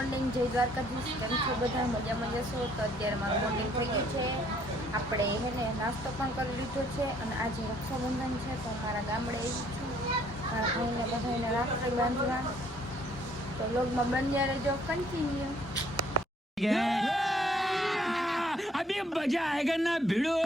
Morning, જય દ્વારકાધીશ. કેમ છો બધા? મજામાં જશો? તો અત્યારે મારું મોર્નિંગ થઈ ગયું છે. આપણે એને નાસ્તો પણ કરી લીધો છે અને આજે રક્ષાબંધન છે તો મારા ગામડે આવી છું મારા ભાઈને બધાને રાખડી બાંધવા. તો લોગમાં બન્યા રહેજો કન્ટિન્યુ. अभी मजा आएगा ना भिड़ो.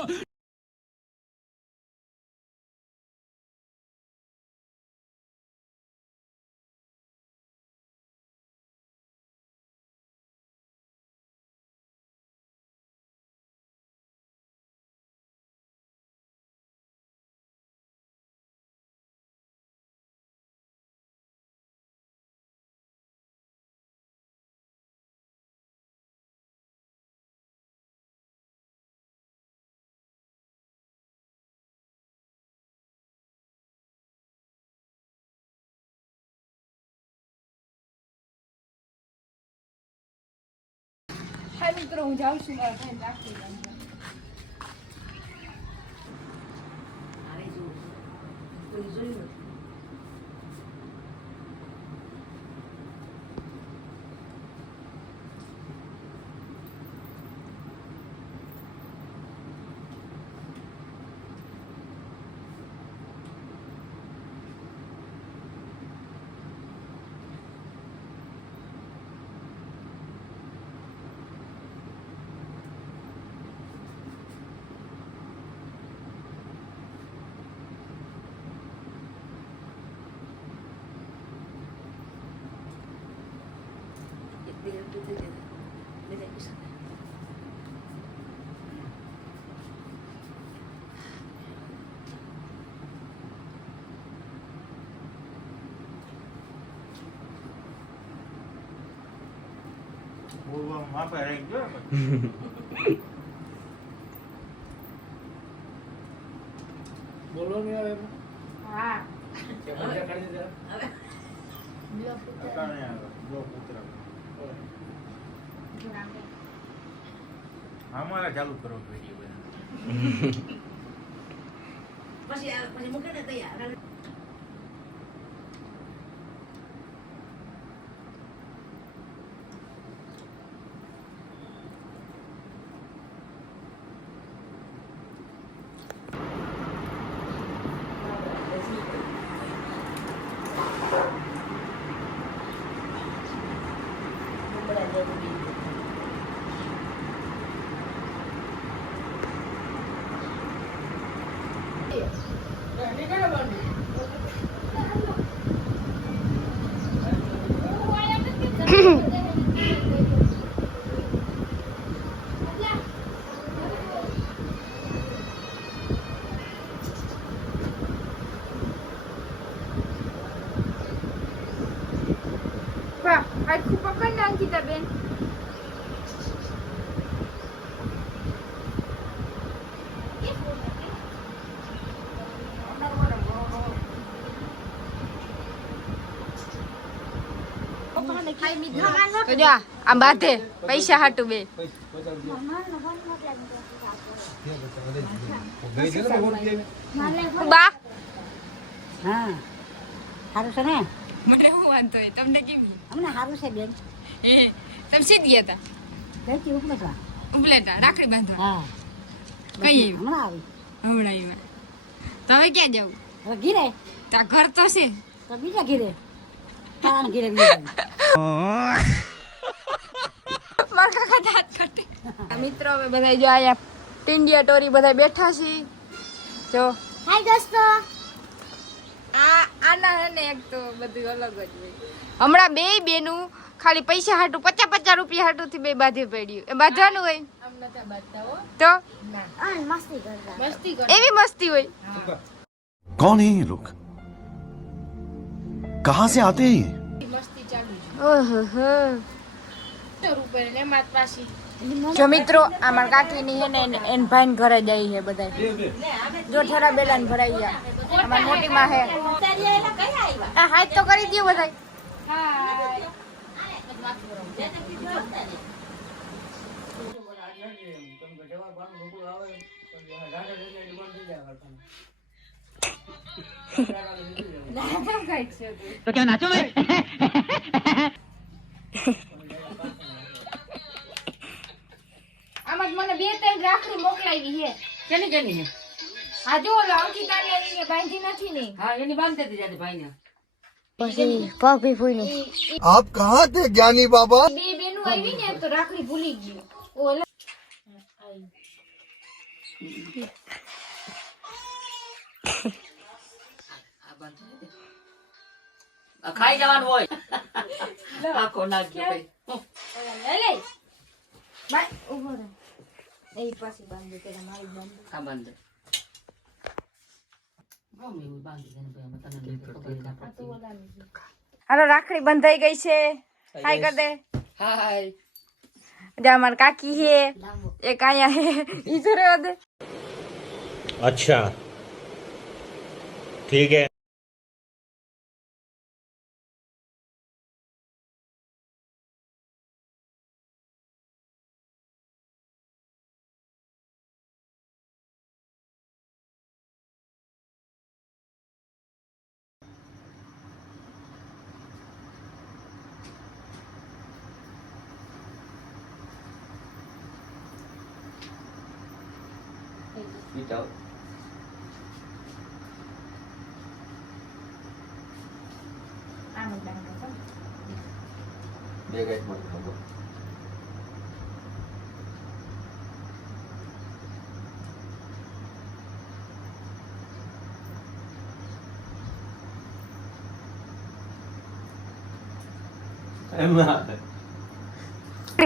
હા મિત્રો, હું જાઉં છું મારા ભાઈને રાખડી બાંધવા. બોલો ને હવે. હા, કે મજા કરી દે. हमारा चालू करो પછી મૂકે ને તૈયાર. આખું પકડ ના અંકિતા બેન. તો જા આ બાધે પૈસા હાટું બે. બા હા સારું છે ને? મને હું વાંધો હોય તમને કેવી? અમને સારું છે બેન. એ તમે સીધ ગયા હતા બેટી ઉપલેટા. ઉબલેટા રાખડી બાંધવા. હા કઈ હમણાં આવી. હમણાં આવ્યા. તો હવે ક્યાં જવું? હવે ઘીરે ત્યાં ઘર તો છે. તો બીજા ઘીરે તારા ઘીરે બીજા. મારા કાકા દાંત કાઢે. મિત્રો હવે બધા જો આયા ટિંડિયા ટોરી બધા બેઠા છે. જો હાય દોસ્તો. આના હે ને એક તો બધું અલગ જ હોય. હમણાં બે બેનું ખાલી પૈસા હાટું 50-50 રૂપિયા હાટું થી બે બાંધી પડ્યું. એ બાંધવાનું હોય તો મસ્તી કરતા. એવી મસ્તી હોય. कौन है ये लोग कहां से आते हैं ये મસ્તી ચાલુ છે. ઓહો હો રૂપિયા ને માત પાસી. જો મિત્રો અમાર કાકીની હે ને એન ભાઈ ઘરે જાય છે બધા. જો થોડા બેલાન ભરાઈ ગયા. અમાર મોટી માં હે આ હાથ તો કરી દયો બધા. હાય तो क्या नाचो मैं મને 2-3 રાખડી મોકલાવી છે. કેની કેની હે આ જો ઓલો અંકિતાને એને બાંધી નથી ને. હા એની બાંધી દેતી જાતે ભાઈને પછી પગ ભી ફૂઈ आप कहाँ थे ज्ञानी बाबा? બે બેનું આવી ને તો રાખડી ભૂલી ગઈ. ઓલા ખાઈ જવાનું હોય આખો નાખ્યો ભાઈ લે બાય ઉભો રહે. એ પાછી બાંધી કે મારી બાંધી. આ બાંધે ગમે એવું બાંધી દેને ભાઈ અમે તને ખબર ના પડતી. હાલો રાખડી બંધાઈ ગઈ છે. હાય કર દે. હાય જા માર કાકી હે એક આયા હે ઈ જો રે દે. अच्छा ठीक है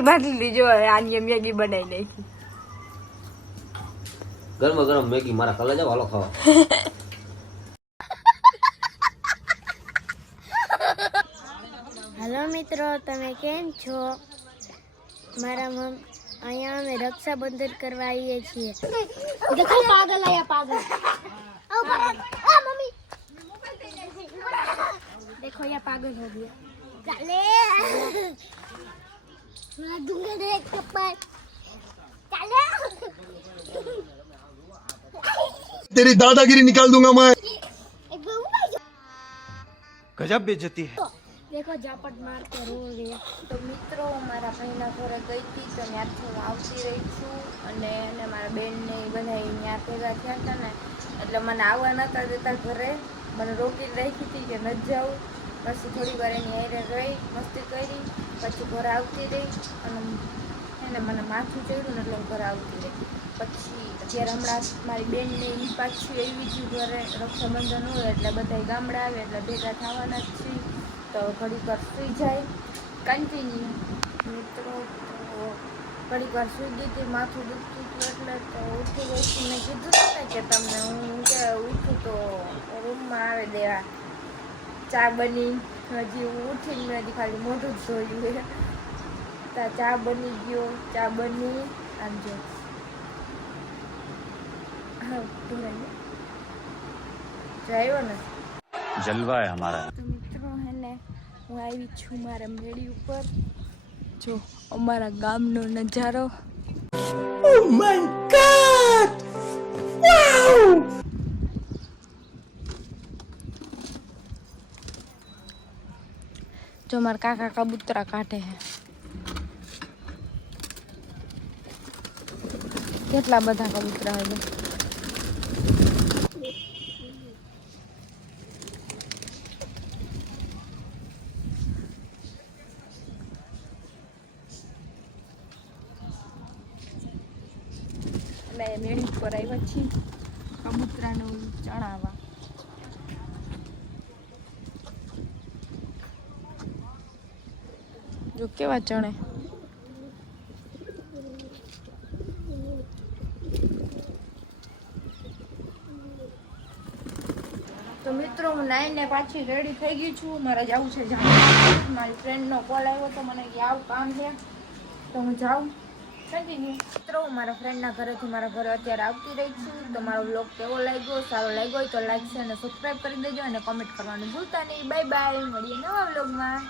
બાંધી લીજો આની મેગી બનાવી નાખી. ગરમ ગરમ મેગી મારા કલે જાવ હાલો ખાવા. હેલો મિત્રો, તમે કેમ છો? મારા અહીંયા અમે રક્ષાબંધન કરવા આવીએ છીએ. દેખો પાગલ આયા પાગલ. મમ્મી देखो ये पागल हो गया. चले मैं दूंगा एक थप्पड़. चले तेरी दादागिरी निकाल दूंगा मैं. एक बार गजब बेइज्जती है. देखो जापट मार के रो रही. તો મિત્રો મારા ભાઈના ઘરે ગઈ હતી તો ત્યાંથી હું આવતી રહી છું અને મારા બેનને એ બધા ત્યાં ભેગા થયા હતા ને એટલે મને આવવા નહોતા દેતા ઘરે. મને રોકી રાખી હતી કે ન જાઉં. પછી થોડી વાર એની હારે રહી મસ્તી કરી પછી ઘરે આવતી રહી અને એને મને માથું ચડ્યું ને એટલે હું ઘરે આવતી રહી. પછી અત્યારે હમણાં મારી બેનને એ પાછી આવી છું ઘરે. રક્ષાબંધન હોય એટલે બધા ગામડા આવે એટલે ભેગા થવાના જ છીએ. તો ઘડીક વાર સુઈ જાય કન્ટિન્યુ મિત્રો. તો ઘડીક વાર સુઈ ગઈ હતી, માથું દુખતું હતું એટલે તો ઉઠી ગઈ હતી. મેં કીધું હતું ને કે તમને હું કે ઉઠું તો રૂમમાં આવે દેવા. ચા બની હજી હું ઉઠીને હજી ખાલી મોઢું જ ધોયું. ત્યાં ચા બની ગયો, ચા બની આમ જો હા આવ્યો ને जलवा है हमारा. તો મિત્રો હે ને હું આવી છું મારા મેળી ઉપર. જો અમારા ગામનો નજારો. જો મારા કાકા કબૂતરા કાઢે છે. કેટલા બધા કબૂતરા હોય. મેળી ઉપર આવ્યા છીએ કબૂતરાનું ચણાવવા. જો કેવા ચણે. તો મિત્રો હું નાઈને પાછી રેડી થઈ ગઈ છું. મારે જવું છે જામનગર. મારી ફ્રેન્ડનો કોલ આવ્યો તો મને કે આવું કામ છે તો હું જાઉં. મિત્રો હું મારા ફ્રેન્ડના ઘરેથી મારા ઘરે અત્યારે આવતી રહી છું. તો મારો વ્લોગ કેવો લાગ્યો, સારો લાગ્યો હોય તો લાઈક છે અને સબસ્ક્રાઈબ કરી દેજો અને કોમેન્ટ કરવાનું ભૂલતા નહીં. બાય બાય, મળીએ નવા વ્લોગમાં.